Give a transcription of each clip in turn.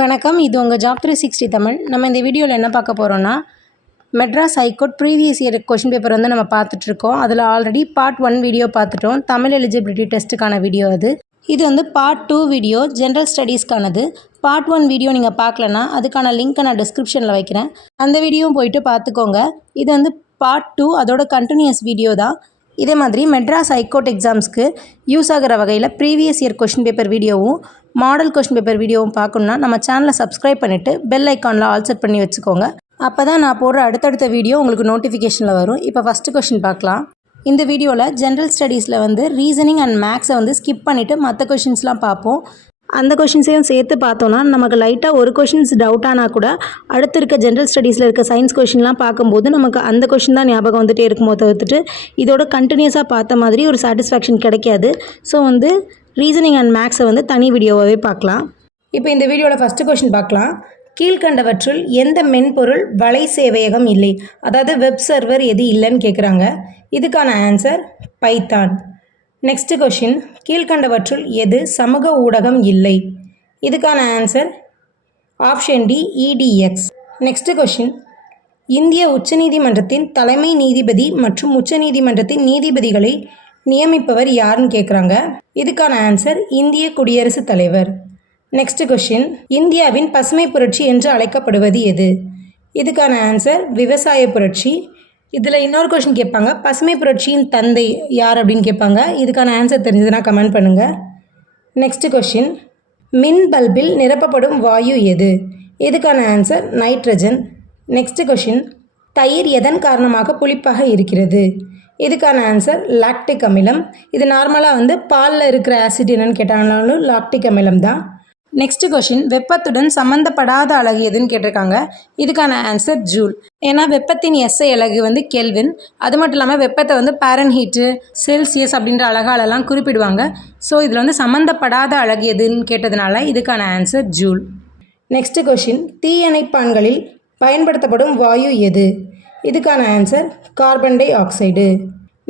வணக்கம். இது உங்கள் ஜாப் 360 தமிழ். நம்ம இந்த வீடியோவில் என்ன பார்க்க போகிறோன்னா, Madras high court previous year question paper வந்து நம்ம பார்த்துட்ருக்கோம். அதில் ஆல்ரெடி பார்ட் 1 வீடியோ பார்த்துட்டோம். தமிழ் எலிஜிபிலிட்டி டெஸ்ட்டுக்கான வீடியோ அது. இது வந்து பார்ட் 2 வீடியோ ஜென்ரல் ஸ்டடீஸ்க்கானது. பார்ட் 1 வீடியோ நீங்கள் பார்க்கலன்னா அதுக்கான லிங்க்கை நான் டிஸ்கிரிப்ஷனில் வைக்கிறேன். அந்த வீடியோவும் போயிட்டு பார்த்துக்கோங்க. இது வந்து பார்ட் 2 அதோட கண்டினியூஸ் வீடியோ தான். இதே மாதிரி மெட்ராஸ் ஹைகோர்ட் எக்ஸாம்ஸ்க்கு யூஸ் ஆகிற வகையில் ப்ரீவியஸ் இயர் கொஷின் பேப்பர் வீடியோவும் மாடல் கொஷின் பேப்பர் வீடியோவும் பார்க்கணுன்னா நம்ம சேனலை சப்ஸ்கிரைப் பண்ணிவிட்டு பெல் ஐக்கானில் ஆல் செட் பண்ணி வச்சுக்கோங்க. அப்போ தான் நான் போடுற அடுத்தடுத்த வீடியோ உங்களுக்கு நோட்டிஃபிகேஷனில் வரும். இப்போ ஃபஸ்ட்டு கொஷின் பார்க்கலாம். இந்த வீடியோவில் ஜென்ரல் ஸ்டடீஸில் வந்து ரீசனிங் அண்ட் மேக்ஸை வந்து ஸ்கிப் பண்ணிவிட்டு மற்ற கொஷின்ஸ்லாம் பார்ப்போம். அந்த கொஷின்ஸையும் சேர்த்து பார்த்தோன்னா நமக்கு லைட்டாக ஒரு கொஷின்ஸ் டவுட் ஆனால் கூட அடுத்து இருக்க ஜென்ரல் ஸ்டடீஸில் இருக்க சயின்ஸ் கொஷின்லாம் பார்க்கும்போது நமக்கு அந்த கொஷின் தான் ஞாபகம் வந்துகிட்டே இருக்குமோ தவிர்த்துட்டு இதோட கண்டினியூஸாக பார்த்த மாதிரி ஒரு சாட்டிஸ்ஃபேக்ஷன் கிடைக்காது. ஸோ வந்து ரீசனிங் அண்ட் மேக்ஸை வந்து தனி வீடியோவாகவே பார்க்கலாம். இப்போ இந்த வீடியோவில் ஃபஸ்ட்டு கொஷின் பார்க்கலாம். கீழ்கண்டவற்றுள் எந்த மென்பொருள் வலை சேவையகம் இல்லை, அதாவது வெப் சர்வர் எது இல்லைன்னு கேட்குறாங்க. இதுக்கான ஆன்சர் பைத்தான். நெக்ஸ்ட் கொஷின், கீழ்கண்டவற்றுள் எது சமூக ஊடகம் இல்லை, இதுக்கான ஆன்சர் ஆப்ஷன் டி இடிஎக்ஸ். நெக்ஸ்ட் கொஷின், இந்திய உச்சநீதிமன்றத்தின் தலைமை நீதிபதி மற்றும் உச்சநீதிமன்றத்தின் நீதிபதிகளை நியமிப்பவர் யாருன்னு கேட்குறாங்க. இதுக்கான ஆன்சர் இந்திய குடியரசுத் தலைவர். நெக்ஸ்ட் கொஷின், இந்தியாவின் பசுமை புரட்சி என்று அழைக்கப்படுவது எது, இதுக்கான ஆன்சர் விவசாய புரட்சி. இதில் இன்னொரு கொஷின் கேட்பாங்க, பசுமை புரட்சியின் தந்தை யார் அப்படின்னு கேட்பாங்க. இதுக்கான ஆன்சர் தெரிஞ்சதுன்னா கமெண்ட் பண்ணுங்கள். நெக்ஸ்ட் கொஷின், மின் பல்பில் நிரப்பப்படும் வாயு எது, இதுக்கான ஆன்சர் நைட்ரஜன். நெக்ஸ்ட் கொஷின், தயிர் எதன் காரணமாக புளிப்பாக இருக்கிறது, இதுக்கான ஆன்சர் லாக்டிக் அமிலம். இது நார்மலாக வந்து பாலில் இருக்கிற ஆசிட் என்னன்னு கேட்டாங்கனாலும் லாக்டிக் அமிலம் தான். நெக்ஸ்ட் கொஷின், வெப்பத்துடன் சம்மந்தப்படாத அலகு எதுன்னு கேட்டிருக்காங்க. இதுக்கான ஆன்சர் ஜூல். ஏன்னா வெப்பத்தின் எஸ்ஐ அலகு வந்து கெல்வின். அது மட்டும் இல்லாமல் வெப்பத்தை வந்து பாரன்ஹீட்டு, செல்சியஸ் அப்படின்ற அலகாலெல்லாம் குறிப்பிடுவாங்க. ஸோ இதில் வந்து சம்மந்தப்படாத அலகு எதுன்னு கேட்டதுனால இதுக்கான ஆன்சர் ஜூல். நெக்ஸ்ட் கொஷின், தீயணைப்பான்களில் பயன்படுத்தப்படும் வாயு எது, இதுக்கான answer carbon di oxide.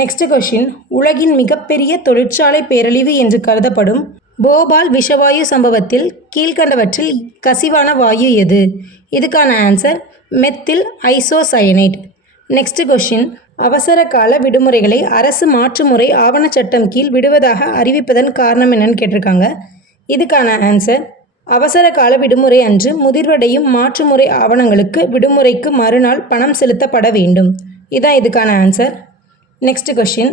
Next question, உலகின் மிகப்பெரிய தொழிற்சாலை பேரழிவு என்று கருதப்படும் போபால் விஷவாயு சம்பவத்தில் கீழ்கண்டவற்றில் கசிவான வாயு எது, இதுக்கான answer methyl isocyanate. Next question, அவசர கால விடுமுறைகளை அரசு மாற்றுமுறை ஆவணச் சட்டம் கீழ் விடுவதாக அறிவிப்பதன் காரணம் என்னன்னு கேட்டிருக்காங்க. இதுக்கான ஆன்சர் அவசர கால விடுமுறை அன்று முதிர்வடையும் மாற்றுமுறை ஆவணங்களுக்கு விடுமுறைக்கு மறுநாள் பணம் செலுத்தப்பட வேண்டும். இதுதான் இதுக்கான ஆன்சர். நெக்ஸ்ட் கொஷின்,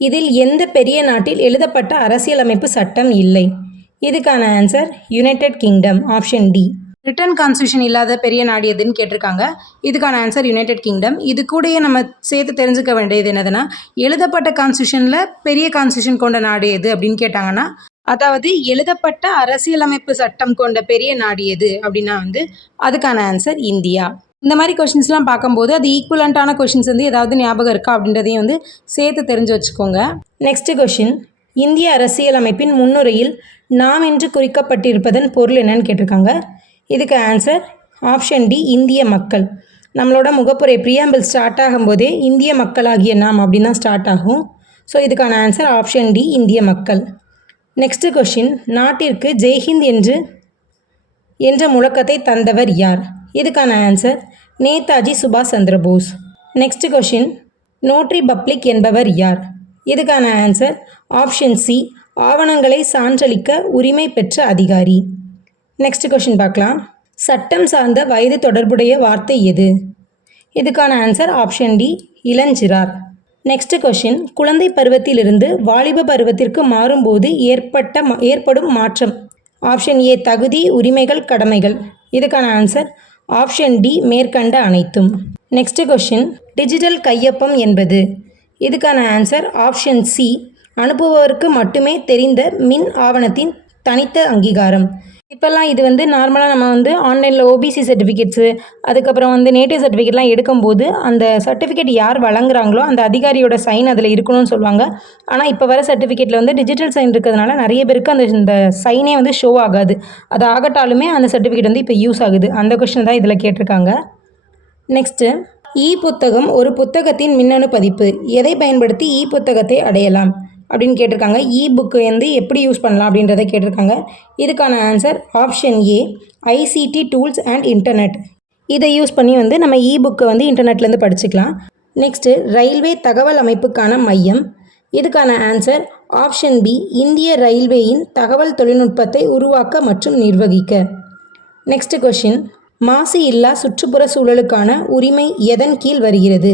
இதில் எந்த பெரிய நாட்டில் எழுதப்பட்ட அரசியலமைப்பு சட்டம் இல்லை, இதுக்கான answer United Kingdom. Option D. Written constitution இல்லாத பெரிய நாடு எதுன்னு கேட்டிருக்காங்க. இதுக்கான ஆன்சர் யுனைடெட் கிங்டம். இது கூடயே நம்ம சேர்த்து தெரிஞ்சுக்க வேண்டியது என்னதுன்னா, எழுதப்பட்ட கான்ஸ்டியூஷனில் பெரிய கான்ஸ்டியூஷன் கொண்ட நாடு எது அப்படின்னு கேட்டாங்கன்னா, அதாவது எழுதப்பட்ட அரசியலமைப்பு சட்டம் கொண்ட பெரிய நாடு எது அப்படின்னா வந்து அதுக்கான ஆன்சர் இந்தியா. இந்த மாதிரி கொஷின்ஸ்லாம் பார்க்கும்போது அது ஈக்குவலண்ட்டான கொஷின்ஸ் வந்து ஏதாவது ஞாபகம் இருக்கா அப்படின்றதையும் வந்து சேர்த்து தெரிஞ்சு வச்சுக்கோங்க. நெக்ஸ்ட் கொஷின், இந்திய அரசியலமைப்பின் முன்னுரையில் நாம் என்று குறிக்கப்பட்டிருப்பதன் பொருள் என்னன்னு கேட்டிருக்காங்க. இதுக்கு ஆன்சர் ஆப்ஷன் டி இந்திய மக்கள். நம்மளோட முகப்புரை ப்ரியாம்பிள் ஸ்டார்ட் ஆகும்போதே இந்திய மக்களாகிய நாம் அப்படின்னு தான் ஸ்டார்ட் ஆகும். ஸோ இதுக்கான ஆன்சர் ஆப்ஷன் டி இந்திய மக்கள். நெக்ஸ்ட் கொஷின், நாட்டிற்கு ஜெய்ஹிந்த் என்ற முழக்கத்தை தந்தவர் யார், இதுக்கான ஆன்சர் நேதாஜி சுபாஷ் Chandrabose. Next question, notary public என்பவர் யார், இதுக்கான ஆன்சர் ஆப்ஷன் சி ஆவணங்களை சான்றளிக்க உரிமை பெற்ற அதிகாரி. நெக்ஸ்ட் கொஷின் பார்க்கலாம். சட்டம் சார்ந்த வயது தொடர்புடைய வார்த்தை எது, இதுக்கான ஆன்சர் ஆப்ஷன் டி இளஞ்சிறார். நெக்ஸ்ட் கொஷின், குழந்தை பருவத்திலிருந்து வாலிப பருவத்திற்கு மாறும்போது ஏற்படும் மாற்றம். ஆப்ஷன் ஏ தகுதி, உரிமைகள், கடமைகள். இதுக்கான ஆன்சர் ஆப்ஷன் டி மேற்கண்ட அனைத்தும். நெக்ஸ்ட் கொஷின், டிஜிட்டல் கையொப்பம் என்பது, இதுக்கான ஆன்சர் ஆப்ஷன் சி அனுப்புபவருக்கு மட்டுமே தெரிந்த மின் ஆவணத்தின் தனித்த அங்கீகாரம். இப்போல்லாம் இது வந்து நார்மலாக நம்ம வந்து ஆன்லைனில் ஓபிசி சர்டிஃபிகேட்ஸு, அதுக்கப்புறம் வந்து நேட்டிவ் சர்டிஃபிகேட்லாம் எடுக்கும்போது அந்த சர்டிஃபிகேட் யார் வழங்குறாங்களோ அந்த அதிகாரியோட சைன் அதில் இருக்கணும்னு சொல்லுவாங்க. ஆனால் இப்போ வர சர்டிஃபிகேட்டில் வந்து டிஜிட்டல் சைன் இருக்கிறதுனால நிறைய பேருக்கு இந்த சைனே வந்து ஷோ ஆகாது. அது ஆகட்டாலுமே அந்த சர்டிஃபிகேட் வந்து இப்போ யூஸ் ஆகுது. அந்த கொஸ்டின் தான் இதில் கேட்டிருக்காங்க. நெக்ஸ்ட்டு, இ புத்தகம் ஒரு புத்தகத்தின் மின்னணு பதிப்பு. எதை பயன்படுத்தி இ புத்தகத்தை அடையலாம், அப்படின்னு கேட்டிருக்காங்க. புக்கு வந்து எப்படி யூஸ் பண்ணலாம் அப்படின்றத கேட்டிருக்காங்க. இதுக்கான answer option A ICT tools and internet. இதை யூஸ் பண்ணி வந்து நம்ம புக்கை வந்து இன்டர்நெட்லேருந்து படிச்சுக்கலாம். நெக்ஸ்ட்டு ரயில்வே தகவல் அமைப்புக்கான மையம். இதுக்கான ஆன்சர் ஆப்ஷன் பி இந்திய ரயில்வேயின் தகவல் தொழில்நுட்பத்தை உருவாக்க மற்றும் நிர்வகிக்க. நெக்ஸ்ட் கொஷின் மாசு இல்லா சுற்றுப்புற சூழலுக்கான உரிமை எதன் கீழ் வருகிறது?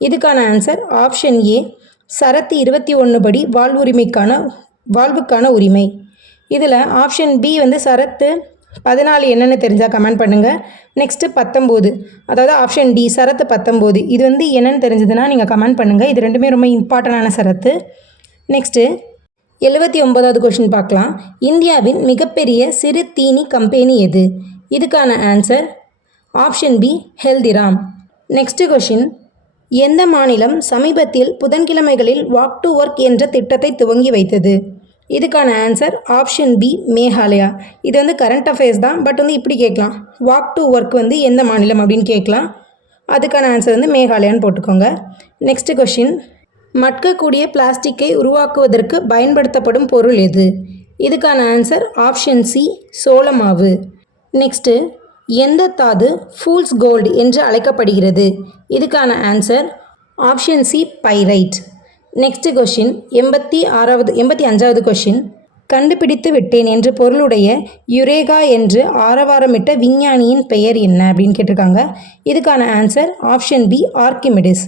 இதுக்கான ஆன்சர் ஆப்ஷன் ஏ சரத்து 21 படி வாழ்வுக்கான உரிமை. இதில் ஆப்ஷன் பி வந்து சரத்து 14 என்னென்னு தெரிஞ்சால் கமெண்ட் பண்ணுங்கள். நெக்ஸ்ட்டு 19, அதாவது ஆப்ஷன் டி சரத்து 19, இது வந்து என்னென்னு தெரிஞ்சதுன்னா நீங்கள் கமெண்ட் பண்ணுங்கள். இது ரெண்டுமே ரொம்ப இம்பார்ட்டண்டான சரத்து. நெக்ஸ்ட்டு 79வது கொஷின் பார்க்கலாம். இந்தியாவின் மிகப்பெரிய சிறு தீனி கம்பெனி எது? இதுக்கான answer option B Haldiram. Next question எந்த மாநிலம் சமீபத்தில் புதன்கிழமைகளில் வாக் டு ஒர்க் என்ற திட்டத்தை துவங்கி வைத்தது? இதுக்கான ஆன்சர் ஆப்ஷன் பி மேகாலயா. இது வந்து கரண்ட் அஃபேர்ஸ் தான், பட் வந்து இப்படி கேட்கலாம், வாக் டு ஒர்க் வந்து எந்த மாநிலம் அப்படின்னு கேட்கலாம். அதுக்கான ஆன்சர் வந்து மேகாலயான்னு போட்டுக்கோங்க. நெக்ஸ்ட் கொஷின் மட்கக்கூடிய பிளாஸ்டிக்கை உருவாக்குவதற்கு பயன்படுத்தப்படும் பொருள் எது? இதுக்கான ஆன்சர் ஆப்ஷன் சி சோளமாவு. நெக்ஸ்ட்டு எந்த தாது ஃபூல்ஸ் கோல்டு என்று அழைக்கப்படுகிறது? இதுக்கான answer option C pyrite. Next question 85வது கொஷின் கண்டுபிடித்து விட்டேன் என்று பொருளுடைய யுரேகா என்று ஆரவாரமிட்ட விஞ்ஞானியின் பெயர் என்ன அப்படின்னு கேட்டிருக்காங்க. இதுக்கான answer option B Archimedes.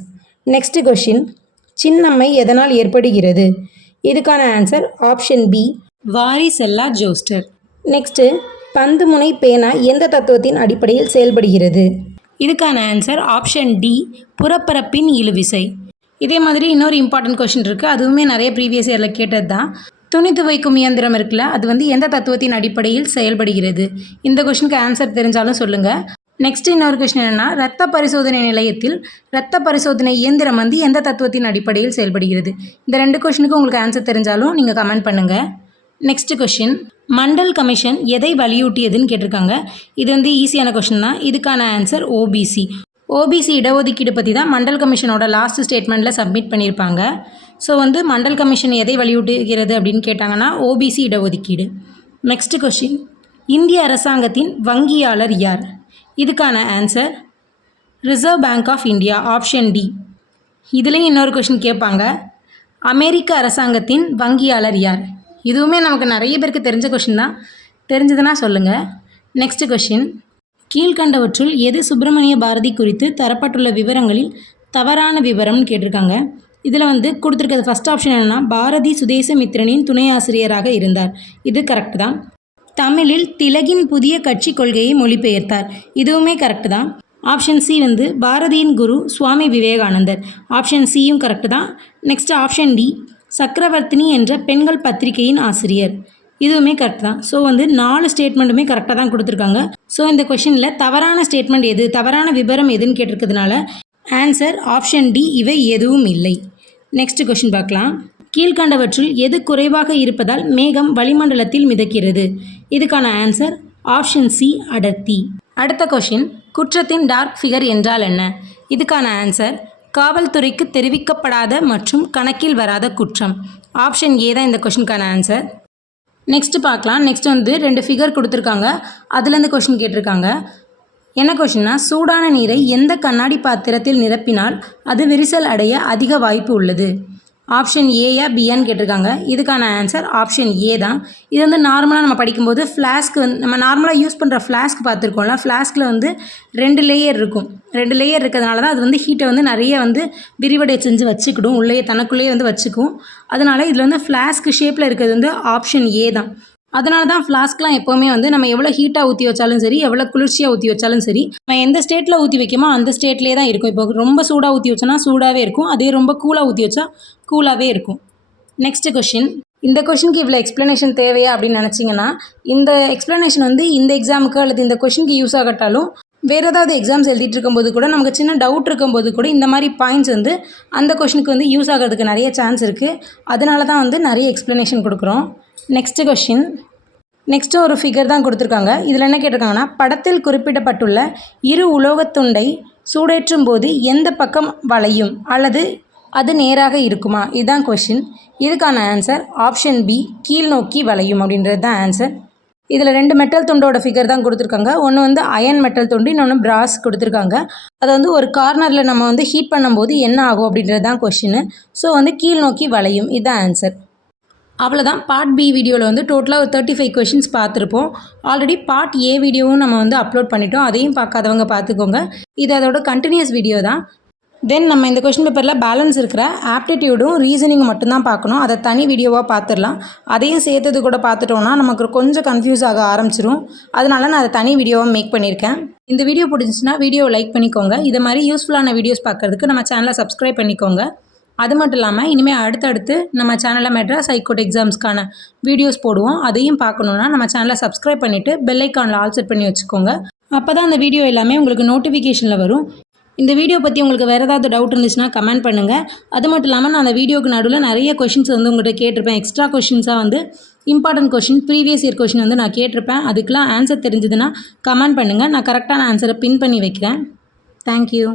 Next question சின்னம்மை எதனால் ஏற்படுகிறது? இதுக்கான answer option B varicella zoster. Next பந்து முனை பேனா எந்த தத்துவத்தின் அடிப்படையில் செயல்படுகிறது? இதுக்கான ஆன்சர் ஆப்ஷன் டி புறப்பரப்பின் இழுவிசை. இதே மாதிரி இன்னொரு இம்பார்ட்டன்ட் கொஷின் இருக்குது, அதுவுமே நிறைய ப்ரீவியஸ் இயரில் கேட்டது தான். துணி துவைக்கும் இயந்திரம் இருக்குல்ல, அது வந்து எந்த தத்துவத்தின் அடிப்படையில் செயல்படுகிறது? இந்த கொஷினுக்கு ஆன்சர் தெரிஞ்சாலும் சொல்லுங்கள். நெக்ஸ்ட் இன்னொரு கொஷின் என்னென்னா இரத்த பரிசோதனை நிலையத்தில் இரத்த பரிசோதனை இயந்திரம் வந்து எந்த தத்துவத்தின் அடிப்படையில் செயல்படுகிறது? இந்த 2 கொஷினுக்கு உங்களுக்கு ஆன்சர் தெரிஞ்சாலும் நீங்கள் கமெண்ட் பண்ணுங்கள். நெக்ஸ்ட் கொஷின் மண்டல் கமிஷன் எதை வலியுறுத்தியதுன்னு கேட்டிருக்காங்க. இது வந்து ஈஸியான கொஷின் தான். இதுக்கான ஆன்சர் ஓபிசி இடஒதுக்கீடு பற்றி தான் மண்டல் கமிஷனோட லாஸ்ட் ஸ்டேட்மெண்ட்டில் சப்மிட் பண்ணியிருப்பாங்க. ஸோ வந்து மண்டல் கமிஷன் எதை வலியுறுத்துகிறது அப்படின்னு கேட்டாங்கன்னா ஓபிசி இடஒதுக்கீடு. நெக்ஸ்ட் கொஷின் இந்திய அரசாங்கத்தின் வங்கியாளர் யார்? இதுக்கான answer reserve bank of India, option D. இதுலேயும் இன்னொரு கொஷின் கேட்பாங்க, அமெரிக்க அரசாங்கத்தின் வங்கியாளர் யார்? இதுவுமே நமக்கு நிறைய பேருக்கு தெரிஞ்ச கொஷின் தான், தெரிஞ்சதுன்னா சொல்லுங்கள். நெக்ஸ்ட் கொஷின் கீழ்கண்டவற்றுள் எது சுப்பிரமணிய பாரதி குறித்து தரப்பட்டுள்ள விவரங்களில் தவறான விவரம்னு கேட்டிருக்காங்க. இதில் வந்து கொடுத்துருக்கிறது ஃபஸ்ட் ஆப்ஷன் என்னென்னா பாரதி சுதேசமித்ரனின் துணை ஆசிரியராக இருந்தார். இது கரெக்டு தான். தமிழில் திலகின் புதிய கட்சி கொள்கையை மொழிபெயர்த்தார். இதுவுமே கரெக்டு தான். ஆப்ஷன் சி வந்து பாரதியின் குரு சுவாமி விவேகானந்தர். ஆப்ஷன் சியும் கரெக்டு தான். நெக்ஸ்ட் ஆப்ஷன் டி சக்கரவர்த்தினி என்ற பெண்கள் பத்திரிகையின் ஆசிரியர். இதுவுமே கரெக்ட் தான். ஸோ வந்து 4 ஸ்டேட்மெண்ட்டுமே கரெக்டாக தான் கொடுத்துருக்காங்க. ஸோ இந்த கொஷினில் தவறான ஸ்டேட்மெண்ட் எது, தவறான விவரம் எதுன்னு கேட்டிருக்கிறதுனால ஆன்சர் ஆப்ஷன் டி இவை எதுவும் இல்லை. நெக்ஸ்ட் கொஷின் பார்க்கலாம். கீழ்கண்டவற்றுள் எது குறைவாக இருப்பதால் மேகம் வளிமண்டலத்தில் மிதக்கிறது? இதுக்கான ஆன்சர் ஆப்ஷன் சி அடர்த்தி. அடுத்த கொஷின் குற்றத்தின் டார்க் ஃபிகர் என்றால் என்ன? இதுக்கான ஆன்சர் காவல்துறைக்கு தெரிவிக்கப்படாத மற்றும் கணக்கில் வராத குற்றம். ஆப்ஷன் ஏ தான் இந்த கொஷினுக்கான ஆன்சர். நெக்ஸ்ட் பார்க்கலாம். நெக்ஸ்ட் வந்து 2 ஃபிகர் கொடுத்துருக்காங்க, அதுலேருந்து கொஷின் கேட்டிருக்காங்க. என்ன கொஷின்னா சூடான நீரை எந்த கண்ணாடி பாத்திரத்தில் நிரப்பினால் அது விரிசல் அடைய அதிக வாய்ப்பு உள்ளது? ஆப்ஷன் ஏயா பியான்னு கேட்டிருக்காங்க. இதுக்கான ஆன்சர் ஆப்ஷன் ஏ தான். இது வந்து நார்மலாக நம்ம படிக்கும்போது ஃப்ளாஸ்க்கு வந்து நம்ம நார்மலாக யூஸ் பண்ணுற ஃப்ளாஸ்க் பார்த்துருக்கோம்ல, ஃப்ளாஸ்கில் வந்து 2 லேயர் இருக்கும். 2 லேயர் இருக்கிறதுனால தான் அது வந்து ஹீட்டை வந்து நிறைய வந்து விரிவடை செஞ்சு வச்சுக்கிடும், உள்ளேயே தனக்குள்ளேயே வந்து வச்சுக்கும். அதனால் இதில் வந்து ஃப்ளாஸ்க் ஷேப்பில் இருக்கிறது வந்து ஆப்ஷன் ஏ தான். அதனால தான் ஃப்ளாஸ்க்லாம் எப்போவுமே வந்து நம்ம எவ்வளோ ஹீட்டாக ஊற்றி வச்சாலும் சரி, எவ்வளோ குளிர்ச்சியாக ஊற்றி வச்சாலும் சரி, நம்ம எந்த ஸ்டேட்டில் ஊற்றி வைக்கமோ அந்த ஸ்டேட்லேயே தான் இருக்கும். இப்போ ரொம்ப சூடாக ஊற்றி வச்சோன்னா சூடாகவே இருக்கும், அதே ரொம்ப கூலாக ஊற்றி வச்சா கூலாகவே இருக்கும். நெக்ஸ்ட் கொஷின் இந்த கொஷினுக்கு இவ்வளோ எக்ஸ்ப்ளனேஷன் தேவையா அப்படின்னு நினச்சிங்கன்னா இந்த எக்ஸ்ப்ளனேஷன் வந்து இந்த எக்ஸாமுக்கு அல்லது இந்த கொஷினுக்கு யூஸ் ஆகட்டாலும் வேறு ஏதாவது எக்ஸாம்ஸ் எழுதிட்டு இருக்கும்போது கூட நமக்கு சின்ன டவுட் இருக்கும்போது கூட இந்த மாதிரி பாயிண்ட்ஸ் வந்து அந்த கொஷினுக்கு வந்து யூஸ் ஆகிறதுக்கு நிறைய சான்ஸ் இருக்குது. அதனால தான் வந்து நிறைய எக்ஸ்ப்ளனேஷன் கொடுக்குறோம். நெக்ஸ்ட் கொஷின் நெக்ஸ்ட்டு ஒரு ஃபிகர் தான் கொடுத்துருக்காங்க. இதில் என்ன கேட்டிருக்காங்கன்னா படத்தில் குறிப்பிடப்பட்டுள்ள இரு உலோகத்துண்டை சூடேற்றும் போது எந்த பக்கம் வளையும் அல்லது அது நேராக இருக்குமா? இதுதான் கொஷின். இதுக்கான ஆன்சர் ஆப்ஷன் பி, கீழ் நோக்கி வளையும் அப்படின்றது தான் ஆன்சர். இதில் 2 மெட்டல் துண்டோட ஃபிகர் தான் கொடுத்துருக்காங்க. ஒன்று வந்து அயன் மெட்டல் துண்டு, இன்னொன்று பிராஸ் கொடுத்துருக்காங்க. அதை வந்து ஒரு கார்னரில் நம்ம வந்து ஹீட் பண்ணும்போது என்ன ஆகும் அப்படின்றது தான் கொஷின். ஸோ வந்து கீழ் நோக்கி வளையும், இதுதான் ஆன்சர். அவ்வளோதான். பார்ட் பி வீடியோவில் வந்து டோட்டலாக ஒரு 35 கொஷின்ஸ் பார்த்துருப்போம். ஆல்ரெடி பார்ட் ஏ வீடியோவும் நம்ம வந்து அப்லோட் பண்ணிட்டோம். அதையும் பார்க்காதவங்க பார்த்துக்கோங்க. இது அதோட கண்டினியூஸ் வீடியோ தான். தென் நம்ம இந்த கொஷின் பேப்பரில் பேலன்ஸ் இருக்கிற ஆப்டிடியூடும் ரீசனிங் மட்டும்தான் பார்க்கணும். அதை தனி வீடியோவாக பார்த்துடலாம். அதையும் சேர்த்தது கூட பார்த்துட்டோன்னா நமக்கு கொஞ்சம் கன்ஃபியூஸ் ஆக ஆரம்பிச்சிடும். அதனால நான் அதை தனி வீடியோவாக மேக் பண்ணியிருக்கேன். இந்த வீடியோ பிடிச்சிச்சுன்னா வீடியோவை லைக் பண்ணிக்கோங்க. இது மாதிரி யூஸ்ஃபுல்லான வீடியோஸ் பார்க்குறதுக்கு நம்ம சேனலை சப்ஸ்கிரைப் பண்ணிக்கோங்க. அது மட்டும் இல்லாமல் இனிமேல் அடுத்தடுத்து நம்ம சேனலில் மெட்ராஸ் ஹைகோர்ட் எக்ஸாம்ஸ்க்கான வீடியோஸ் போடுவோம். அதையும் பார்க்கணுன்னா நம்ம சேனலை சப்ஸ்கிரைப் பண்ணிவிட்டு பெல் ஐக்கானில் ஆல் செட் பண்ணி வச்சுக்கோங்க. அப்போ தான் அந்த வீடியோ எல்லாமே உங்களுக்கு நோட்டிஃபிகேஷனில் வரும். இந்த வீடியோ பற்றி உங்களுக்கு வேறு ஏதாவது டவுட் இருந்துச்சுன்னா கமெண்ட் பண்ணுங்கள். அது மட்டும் இல்லாமல் நான் அந்த வீடியோக்கு நடுவில் நிறைய கொஷின்ஸ் வந்து உங்கள்கிட்ட கேட்டிருப்பேன். எக்ஸ்ட்ரா கொஷின்ஸாக வந்து important question, previous year question வந்து நான் கேட்டிருப்பேன். அதுக்கெலாம் ஆன்சர் தெரிஞ்சதுன்னா கமெண்ட் பண்ணுங்கள். நான் கரெக்டான ஆன்சரை பின் பண்ணி வைக்கிறேன். தேங்க்யூ.